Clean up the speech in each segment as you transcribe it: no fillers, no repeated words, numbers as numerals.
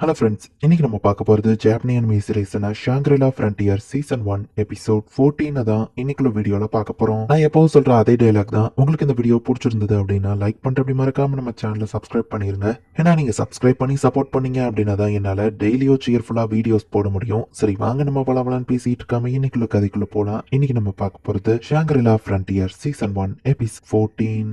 Hello friends, இன்னைக்கு நம்ம பார்க்க போகிறது ஜாப்பனி அனிமே சீரிஸான ஷாங்க்ரிலா ஃப்ரண்டியர் சீசன் 1 எபிசோட் 14 தான் இன்னைக்குள்ள வீடியோவில் பார்க்க போகிறோம். நான் எப்பவும் சொல்கிற அதே டைலாக் தான். உங்களுக்கு இந்த வீடியோ பிடிச்சிருந்தது அப்படின்னா லைக் பண்ணிட்டு அப்படி மறக்காம நம்ம சேனலை சப்ஸ்கிரைப் பண்ணிருங்க. ஏன்னா நீங்கள் சப்ஸ்கிரைப் பண்ணி சப்போர்ட் பண்ணீங்க அப்படின்னா தான் என்னால் டெய்லியோ சியர்ஃபுல்லாக வீடியோஸ் போட முடியும். சரி வாங்க நம்ம பலவலான்னு பேசிட்டு இருக்காம இன்னைக்குள்ள கதைக்குள்ள போகலாம். இன்னைக்கு நம்ம பார்க்க போகிறது Shangri-La frontier season 1 episode 14.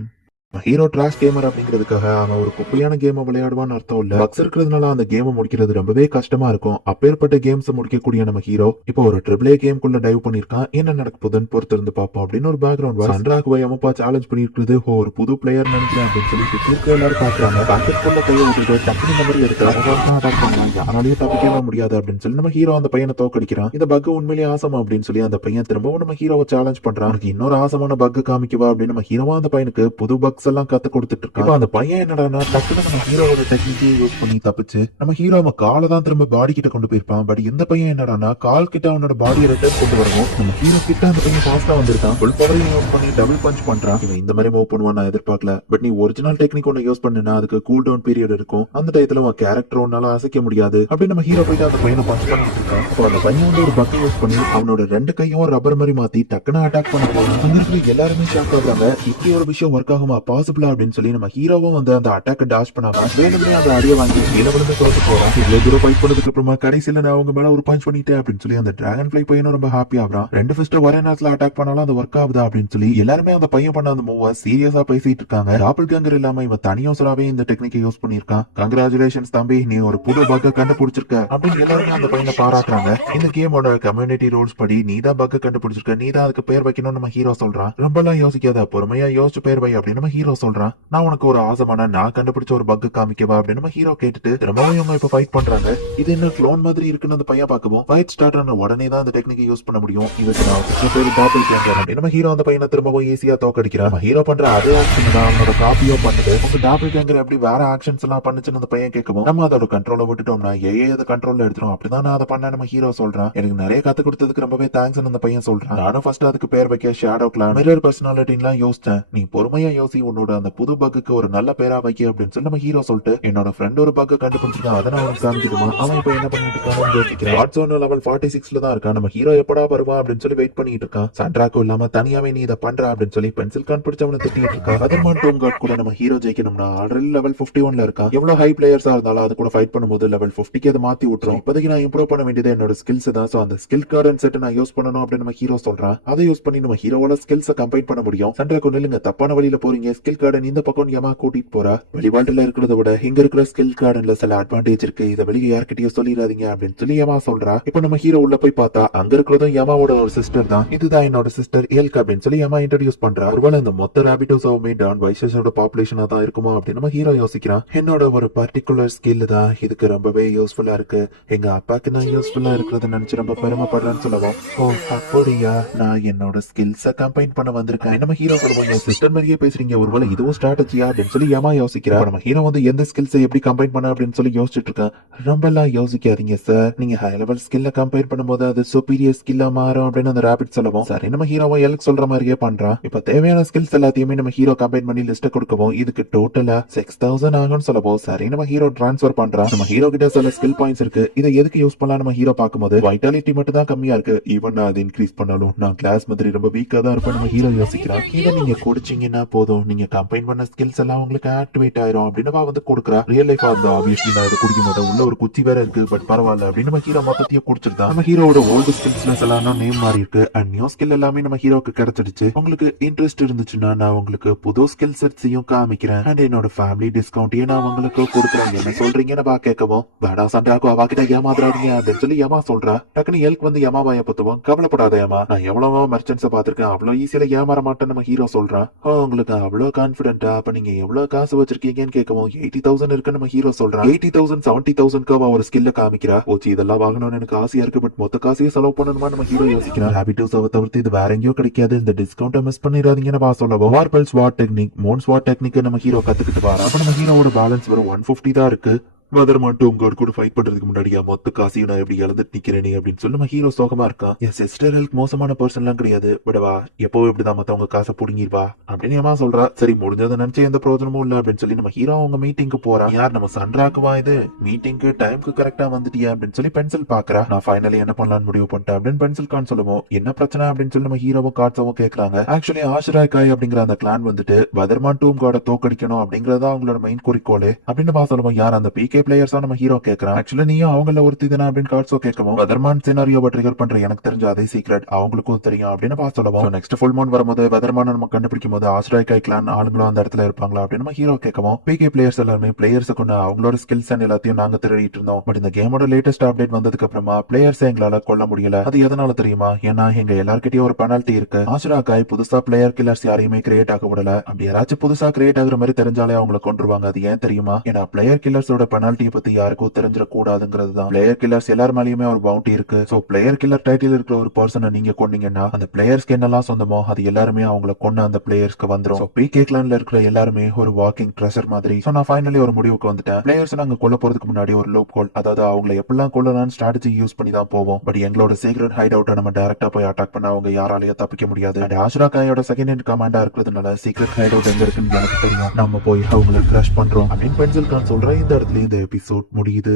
Hero trash gamer அப்படிங்கிறதுக்காக அவன் ஒரு குப்பையான கேமை விளையாடுவான்னு அர்த்தம் இல்ல. பக்ஸ் இருக்கிறதுனால அந்த கேமை முடிக்கிறது ரொம்பவே கஷ்டமா இருக்கும். அப்பேற்பட்ட கேம்ஸ் முடிக்கக்கூடிய நம்ம ஹீரோ இப்போ ஒரு ட்ரிபிள் ஏ கேம்குள்ள டைவ் பண்ணிருக்கான். என்ன நடக்க போகுதுன்னு பொறுத்து இருந்து பார்ப்போம் அப்படின்னு ஒரு பேக்ரவுண்ட் சன்ராக் எமப்பா சேலஞ்ச் பண்ணிருக்கிறது ஒரு புது பிளேயர் நினைக்கிறேன் அப்படின்னு சொல்லி எல்லாரும் பாக்குறாங்க. பாக்கெட்குள்ள கையை விட்டுட்டு டக்குனு இந்த மாதிரி எடுக்கிறாங்க. யாராலையும் தப்பிக்கவே முடியாது அப்படின்னு சொல்லி நம்ம ஹீரோ அந்த பையனை தோக்கடிக்கிறான். இந்த பக் உண்மையிலேயே ஆசமா அப்படின்னு சொல்லி அந்த பையன் திரும்பவும் நம்ம ஹீரோவை சேலஞ்ச் பண்றான். இன்னொரு ஆசமான பக் காமிக்கவா அப்படின்னு நம்ம ஹீரோவா அந்த பையனுக்கு புது பக்ஸ் எல்லாம் கத்து கொடுத்துட்டு இருக்கான். அந்த பையன் என்னடா டக்குனு நம்ம ஹீரோவோட டெக்னிக்கை யூஸ் பண்ணி தப்பிச்சு நம்ம ஹீரோவை காலை தான் திரும்ப பாடி கிட்ட கொண்டு போயிருப்பான். பட் இந்த பையன் என்னடா கால் கிட்ட அவனோட பாடியை ரிட்டர்ன் கொண்டு வரணும். நம்ம ஹீரோ கிட்ட அந்த பையன் ஃபாஸ்டா வந்திருக்கான். ஃபுல் பவரையும் யூஸ் பண்ணி டபுள் பஞ்ச் பண்றான். இவன் இந்த மாதிரி மூவ் பண்ணுவான் நான் எதிர்பார்க்கல. பட் நீ ஒரிஜினல் டெக்னிக் ஒன்னு யூஸ் பண்ணுனா அதுக்கு கூல் டவுன் பீரியட் இருக்கும். அந்த டயத்துல உன் கேரக்டர் ஒன்னால அசைக்க முடியாது அப்படி நம்ம ஹீரோ போயிட்டு அந்த பையனை பஞ்ச் பண்ணிட்டு இருக்கான். அப்போ அந்த பையன் வந்து ஒரு பக்கை யூஸ் பண்ணி அவனோட ரெண்டு கையும் ரப்பர் மாதிரி மாத்தி டக்குன்னு அட்டாக் பண்ண போறான். அங்க இருக்கிற எல்லாருமே ஷாக் ஆகுறாங்க. இப்படி ஒரு விஷயம் ஒர்க் ஆகுமா பாசிபிளா அப்படின்னு சொல்லி நம்ம ஹீரோவும் வந்து அந்த அட்டாக் டாஷ் பண்ணாம வேணுமே அந்த அடியை வாங்கி கீழே விழுந்து தோத்து போறான். இவ்வளவு தூரம் ஃபைட் பண்ணதுக்கு அப்புறமா கடைசியில நான் அவங்க மேல ஒரு பஞ்ச் பண்ணிட்டேன் அப்படின்னு சொல்லி அந்த டிராகன் ஃபிளை பையனும் ரொம்ப ஹாப்பி ஆகுறான். ரெண்டு ஃபிஸ்ட் ஒரே நேரத்துல அட்டாக் பண்ணாலும் அது ஒர்க் ஆகுதா அப்படின்னு சொல்லி எல்லாருமே அந்த பையன் பண்ண அந்த மூவ சீரியஸா பேசிட்டு இருக்காங்க. டாப்பிள் கேங்கர் இல்லாம இவன் தனியோசராவே இந்த டெக்னிக்கை யூஸ் பண்ணிருக்கான். கங்க்ராச்சுலேஷன்ஸ் தம்பி, நீ ஒரு புது பக்க கண்டுபிடிச்சிருக்க அப்படின்னு எல்லாருமே அந்த பையனை பாராட்டுறாங்க. இந்த கேமோட கம்யூனிட்டி ரூல்ஸ் படி நீ தான் பக்க கண்டுபிடிச்சிருக்க, நீ தான் அதுக்கு பேர் வைக்கணும்னு நம்ம ஹீரோ சொல்றான். ரொம்ப எல்லாம் யோசிக்காத, பொறுமையா யோசிச்சு பேர் வை அப்படின்னு நம்ம ஹீரோ சொல்றான். நான் உனக்கு ஒரு ஆசமான நான் கண்டுபிடிச்ச ஒரு பக் காமிக்கவா அப்படின்னு நம்ம ஹீரோ கேட்டுட்டு திரும்பவும் இவங்க இப்ப ஃபைட் பண்றாங்க. இது என்ன க்ளோன் மாதிரி இருக்குன்னு அந்த பையன் பார்க்கவும் ஃபைட் ஸ்டார்ட் ஆன உடனே தான் அந்த டெக்னிக்கை யூஸ் பண்ண முடியும். இதுக்கு நான் பேர் டாப்பிள் கேங்கர் அப்படின்னு நம்ம ஹீரோ அந்த பையனை திரும்பவும் ஈஸியா தோக்கடிக்கிறான். ஹீரோ பண்ற அதே ஆக்ஷன் தான் அவனோட காப்பியோ பண்ணுது. உங்க டாப்பிள் கேங்கர் எப்படி வேற ஆக்ஷன்ஸ் எல்லாம் பண்ணுச்சுன்னு அந்த பையன் கேட்கவும் நம்ம அதோட கண்ட்ரோல விட்டுட்டோம்னா அதை கண்ட்ரோல்ல எடுத்துரும். அப்படிதான் நான் அதை பண்ண நம்ம ஹீரோ சொல்றான். எனக்கு நிறைய கத்து கொடுத்ததுக்கு ரொம்பவே தேங்க்ஸ் அந்த பையன் சொல்றான். நானும் ஃபர்ஸ்ட் அதுக்கு பேர் வைக்க ஷேடோ கிளான் மிரர் பர்சனாலிட்டி எல்லாம் யோசிச்சேன். நீ பொறுமையா யோசி, உன்னோட அந்த புது பக்குக்கு ஒரு நல்ல பேரா வைக்க அப்படின்னு சொல்லி நம்ம ஹீரோ சொல்லிட்டு என்னோட ஃப்ரெண்ட் ஒரு பக்க கண்டுபிடிச்சிருக்கான், அதை நான் அவனுக்கு காமிக்குமா. அவன் இப்ப என்ன பண்ணிட்டு இருக்கான்னு யோசிக்கிறான். வாட்ஸோன் லெவல் 46ல தான் இருக்கான். நம்ம ஹீரோ எப்படா வருவா அப்படின்னு சொல்லி வெயிட் பண்ணிட்டு இருக்கான். சண்ட்ராக்கும் இல்லாம தனியாவே நீ இதை பண்ற அப்படின்னு சொல்லி பென்சில் கான் பிடிச்ச அவனை திட்டிட்டு இருக்கான். அதர்மான் டோம் கார்ட் கூட நம்ம ஹீரோ ஜெயிக்கணும்னா ஆல்ரெடி லெவல் 51ல இருக்கான். எவ்வளவு ஹை பிளேயர்ஸா இருந்தாலும் அது கூட ஃபைட் பண்ணும்போது லெவல் 50க்கு அதை மாத்தி விட்டுரும். இப்போதைக்கு நான் இம்ப்ரூவ் பண்ண வேண்டியது என்னோட ஸ்கில்ஸ் தான். சோ அந்த ஸ்கில் கார்டன் செட் நான் யூஸ் பண்ணணும் அப்படின்னு நம்ம ஹீரோ சொல்றான். அதை யூஸ் பண்ணி நம்ம ஹீரோவோட ஸ்கில்ஸை கம்பைன் பண்ண முடியும். சண்ட்ராக்கு நில்லுங்க, தப்பான வழியில போறீங்க. ஸ்கில் கார்டன் இந்த பக்கம் யமா கூட்டிட்டு போறா. வெளிவாட்டில இருக்கிறத விட இங்க இருக்கிற ஸ்கில் கார்டன்ல சில அட்வான்டேஜ் இருக்கு, இதை வெளியே யார்கிட்டயும் சொல்லிடாதீங்க அப்படின்னு சொல்லி யமா சொல்றா. இப்ப நம்ம ஹீரோ உள்ள போய் பார்த்தா அங்க இருக்கிறதும் யமாவோட ஒரு சிஸ்டர் தான். இதுதான் என்னோட சிஸ்டர் எல்க் அப்படின்னு சொல்லி யமா இன்ட்ரோடியூஸ் பண்றா. ஒருவேளை இந்த மொத்த ராபிட்டோஸாவுமே டான் வைசஸோட பாப்புலேஷனா தான் இருக்குமா அப்படின்னு நம்ம ஹீரோ யோசிக்கிறான். என்னோட ஒரு பர்டிகுலர் ஸ்கில் தான் இதுக்கு ரொம்பவே யூஸ்ஃபுல்லா இருக்கு. எங்க அப்பாக்கு நான் யூஸ்ஃபுல்லா இருக்கிறத நினைச்சு ரொம்ப பெருமைப்படுறேன்னு சொல்லவும், ஓ அப்படியா, நான் என்னோட ஸ்கில்ஸை கம்பைன் பண்ண வந்திருக்கேன் நம்ம ஹீரோ சொல்லுவாங்க. சிஸ்டர் மாதிரியே பேசுறீங்க, ஒருவேளை இதுவும் ஸ்ட்ராட்டஜியா அப்படின்னு சொல்லி யமா யோசிக்கிறா. நம்ம ஹீரோ வந்து எந்த ஸ்கில்ஸை எப்படி கம்பைன் பண்ண அப்படின்னு சொல்லி யோசிச்சுட்டு இருக்கேன். ரொம்ப எல்லாம் யோசிக்காதீங்க சார், நீங்க ஹை லெவல் ஸ்கில்ல கம்பேர் பண்ணும்போது அது சுப்பீரியர் ஸ்கில்லா மாறும் அப்படின்னு அந்த ராபிட் சொல்லவும், சரி நம்ம ஹீரோவை எல்க் சொல்ற மாதிரியே பண்றான். இப்ப தேவையான ஸ்கில்ஸ் எல்லாத்தையுமே நம்ம ஹீரோ கம்பைன் பண்ணி லிஸ்ட் கொடுக்கவும் இதுக்கு டோட்டலா 6000 ஆகும்னு சொல்லவும், சரி நம்ம ஹீரோ டிரான்ஸ்ஃபர் பண்றான். நம்ம ஹீரோ கிட்ட சில ஸ்கில் பாயிண்ட்ஸ் இருக்கு, இதை எதுக்கு யூஸ் பண்ணலாம் நம்ம ஹீரோ பார்க்கும்போது வைட்டாலிட்டி மட்டும் தான் கம்மியா இருக்கு. ஈவன் நான் அதை இன்க்ரீஸ் பண்ணாலும் நான் கிளாஸ் மாதிரி ரொம்ப வீக்கா தான் இருப்பேன் நம்ம ஹீரோ யோசிக்கிறான். இதை நீங்க குடிச்சீங்கன்னா போதும், நீங்க கம்பைன் பண்ண ஸ்கில்ஸ் எல்லாம் உங்களுக்கு ஆக்டிவேட் ஆயிரும் அப்படின்னு வந்து கொடுக்குறா. ரியல் லைஃபா இருந்தா ஆப்வியஸ்லி நான் இதை குடிக்க மாட்டேன், உள்ள ஒரு குச்சி வேற இருக்கு, பட் பரவாயில்ல அப்படின்னு நம்ம ஹீரோ மொத்தத்தையும் குடிச்சிருந்தா. நம்ம ஹீரோட ஓல்டு ஸ்கில்ஸ் எல்லாம் நேம் மாறி இருக்கு அண்ட் நியூ ஸ்கில் எல்லாமே நம்ம ஹீரோக்கு கிடைச்சிடுச்சு. உங்களுக்கு இன்ட்ரெஸ்ட் இருந்துச்சுன்னா நான் உங்களுக்கு புது ஸ்கில் செட்ஸையும் காமிக்கிறேன் அண்ட் என்னோட ஃபேமிலி டிஸ்கவுண்ட்டையும் நான் உங்களுக்கு கொடுக்குறேன். என்ன சொல்றீங்கன்னு பா கேட்கவும், வேடா சண்டாக்கும் அவா கிட்ட ஏமாத்துறாதீங்க அப்படின்னு சொல்லி யமா சொல்றா. டக்குனு எல்க் வந்து யமாவாய பத்துவோம், கவலைப்படாத யமா, நான் எவ்வளவோ மெர்ச்சன்ஸை பார்த்திருக்கேன், அவ்வளவு ஈஸியில ஏமாற மாட்டேன்னு நம்ம ஹீரோ சொல்றான். உங்களுக்கு அவ்வளவு கான்பிடென்டா, அப்ப நீங்க எவ்வளவு காசு வச்சிருக்கீங்கன்னு கேட்கவும் 80,000 இருக்கு நம்ம ஹீரோ சொல்றான். 80,000 70,000 ஒரு ஸ்கில்ல காமிக்கிறா. ஓச்சி இதெல்லாம் வாங்கணும்னு எனக்கு ஆசையா இருக்கு, பட் மொத்த காசையும் செலவு பண்ணணுமா நம்ம ஹீரோ யோசிக்கிறான். ஹாபிட்டோஸாவை தவிர்த்து இது வேற எங்கேயோ கிடைக்காது, இந்த டிஸ்கவுண்ட்டை மிஸ் பண்ணிடாதீங்கன்னு வா சொல்லவும், வார்பல் ஸ்வாட் டெக்னிக் மோன் ஸ்வாட் டெக்னிக் நம்ம ஹீரோ கத்துக்கிட்டு வர. அப்ப நம்ம ஹீரோட பேலன்ஸ் வரும் 150 தான் இருக்கு. வதர்மா டூம் காட் கூட ஃபைட் பண்றதுக்கு முன்னாடியா மொத்த காசையும் நான் எப்படி இழந்துட்டு நிக்கிறேனே அப்படின்னு சொல்லி நம்ம ஹீரோ சோகமா இருக்கான். என் சிஸ்டர் ஹெல்த் மோசமான பர்சன் எல்லாம் கிடையாது, விடவா எப்போ இப்படிதான் மத்தவங்க காசை புடுங்கிருவா அப்படின்னு ஏமா சொல்றா. சரி முடிஞ்சதை நினைச்சு எந்த பிரயோஜனமும் இல்ல அப்படின்னு சொல்லி நம்ம ஹீரோ அவங்க மீட்டிங்க்கு போறான். யார் நம்ம சன்ராக்குவா இது மீட்டிங்க்கு டைம்க்கு கரெக்டா வந்துட்டியா அப்படின்னு சொல்லி பென்சில் பாக்குறா. நான் ஃபைனலி என்ன பண்ணலாம்னு முடிவு பண்ணிட்டேன் அப்படின்னு பென்சில் கான் சொல்லுவோம். என்ன பிரச்சனை அப்படின்னு சொல்லி நம்ம ஹீரோவும் காட்ஸாவும் கேக்குறாங்க. ஆக்சுவலி ஆஷிராய் காய் அப்படிங்கிற அந்த கிளான் வந்துட்டு வதர்மான் டூம் காட தோக்கடிக்கணும் அப்படிங்கறதா அவங்களோட மெயின் குறிக்கோள் அப்படின்னு சொல்லுவோம். யார் அந்த பிகே பிளேயர்ஸா நம்ம ஹீரோ கேக்குறான். ஆக்சுவலி நீயும் அவங்கள ஒருத்தி தானே அப்படின்னு காட்ஸோ கேட்கவும் வெதர்மான் சினாரியோவை ட்ரிகர் பண்ற எனக்கு தெரிஞ்ச அதே சீக்ரெட் அவங்களுக்கும் தெரியும் அப்படின்னு சொல்லுவோம். நெக்ஸ்ட் ஃபுல் மூன் வரும்போது வெதர்மான நம்ம கண்டுபிடிக்கும் போது ஆஸ்ட்ராய் கை கிளான் ஆளுங்களும் அந்த இடத்துல இருப்பாங்களா அப்படின்னு நம்ம ஹீரோ கேட்கவும் பிகே பிளேயர்ஸ் எல்லாருமே பிளேயர்ஸ் கொண்டு அவங்களோட ஸ்கில்ஸ் அண்ட் எல்லாத்தையும் நாங்க திருடிட்டு இருந்தோம். பட் இந்த கேமோட லேட்டஸ்ட் அப்டேட் வந்ததுக்கு அப்புறமா பிளேயர்ஸ் எங்களால கொல்ல முடியல. அது எதனால தெரியுமா? ஏன்னா எங்க எல்லார்கிட்டயும் ஒரு பெனால்டி இருக்கு. ஆஸ்ட்ரா காய் புதுசா பிளேயர் கில்லர்ஸ் யாரையுமே கிரியேட் ஆக விடல. அப்படி யாராச்சும் புதுசா கிரியேட் ஆகுற மாதிரி தெரிஞ்சாலே அவங்களை கொண்டுருவாங்க. அது ஏன் தெரியுமா? ஏன்னா பிளேயர் கில்லர்ஸோட பெனால்ட்டியை பத்தி யாருக்கும் தெரிஞ்சிட கூடாதுங்கிறது தான். பிளேயர் கில்லர்ஸ் எல்லார் மேலயுமே ஒரு பவுண்டி இருக்கு. சோ பிளேயர் கில்லர் டைட்டில் இருக்கிற ஒரு பர்சனை நீங்க கொண்டீங்கன்னா அந்த பிளேயர்ஸ்க்கு என்னெல்லாம் சொந்தமோ அது எல்லாருமே அவங்கள கொண்டு அந்த பிளேயர்ஸ்க்கு வந்துரும். பிகே கிளான்ல இருக்கிற எல்லாருமே ஒரு வாக்கிங் ட்ரெஷர் மாதிரி. சோ நான் ஃபைனலி ஒரு முடிவுக்கு வந்துட்டேன். பிளேயர்ஸ் நாங்க கொல்ல போறதுக்கு முன்னாடி ஒரு லூப் கோல், அதாவது அவங்களை எப்படிலாம் கொல்லலாம்னு ஸ்ட்ராட்டஜி யூஸ் பண்ணி தான் போவோம். பட் எங்களோட சீக்ரெட் ஹைட் அவுட்டை நம்ம டைரக்டா போய் அட்டாக் பண்ண அவங்க யாராலையும் தப்பிக்க முடியாது. அண்ட் ஆஷ்ரா காயோட செகண்ட் இன் கமாண்டா இருக்கிறதுனால சீக்ரெட் ஹைட் அவுட் எங்க இருக்குன்னு எனக்கு தெரியும். நம்ம போய் அவங்களை கிராஷ் பண்றோம் அப்படின்னு பென்சில் கான் சொல்ற இந்த இடத்துல இந்த எபிசோட் முடியுது.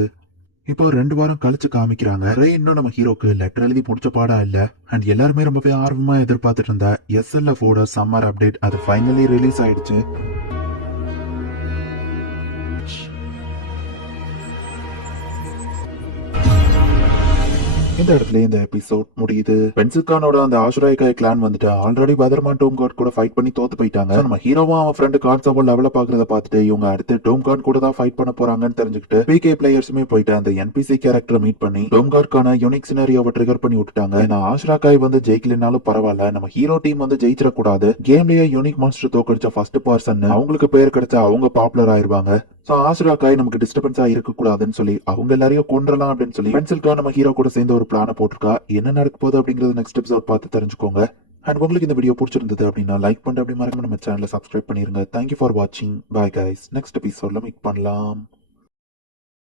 இப்போ 2 வாரம் கழிச்சு காமிக்கிறாங்க. ரே இன்னும் நம்ம ஹீரோக்கு லெட்டர் எழுதி முடிச்ச பாடா இல்ல. அண்ட் எல்லாருமே ரொம்பவே ஆர்வமா எதிர்பார்த்துட்டு இருந்த SLF ஓட சம்மர் அப்டேட் அது ஃபைனலி ரிலீஸ் ஆயிடுச்சு. இந்த இடத்துல இந்த எபிசோட் முடியுது. பென்சில்கானோட அந்த ஆஷுராய்காய் கிளான் வந்துட்டு ஆல்ரெடி வெதர்மான் டோம் கார்ட் கூட ஃபைட் பண்ணி தோத்து போயிட்டாங்க. நம்ம ஹீரோவும் அவன் ஃப்ரெண்டு கார்ட்ஸாவும் லெவல பாக்குறத பார்த்துட்டு இவங்க அடுத்து டோம் கார்ட் கூட தான் ஃபைட் பண்ண போறாங்கன்னு தெரிஞ்சுக்கிட்டு பிகே பிளேயர்ஸுமே போயிட்டு அந்த NPC கேரக்டரை மீட் பண்ணி டோம் கார்ட்கான யூனிக் சினாரியோவை ட்ரிகர் பண்ணி விட்டுட்டாங்க. ஏன்னா ஆஷ்ராகாய் வந்து ஜெயிக்கலனாலும் பரவாயில்ல, நம்ம ஹீரோ டீம் வந்து ஜெயிச்சிடக்கூடாது. கேம்லயே யூனிக் மான்ஸ்டர் தோக்கடிச்ச ஃபர்ஸ்ட் பர்சன் அவங்களுக்கு பேர் கிடைச்சா அவங்க பாப்புலர் ஆயிருவாங்க. சோ ஆசுராக்காய் நமக்கு டிஸ்டர்பன்ஸா இருக்க கூடாதுன்னு சொல்லி அவங்க எல்லாரையும் கொன்றலாம் அப்படின்னு சொல்லி பென்சில்கா நம்ம ஹீரோ கூட சேர்ந்து ஒரு பிளான போட்டிருக்கா. என்ன நடக்க போகுது அப்படிங்கறது நெக்ஸ்ட் எபிசோட் பார்த்து தெரிஞ்சுக்கோங்க. அண்ட் உங்களுக்கு இந்த வீடியோ பிடிச்சிருந்தது அப்படின்னா லைக் பண்ணிட்டு அப்படி மறக்காம நம்ம சேனலை சப்ஸ்கிரைப் பண்ணிருங்க. தேங்க்யூ ஃபார் வாட்சிங். Bye guys. நெக்ஸ்ட் எபிசோட்ல மீட் பண்ணலாம்.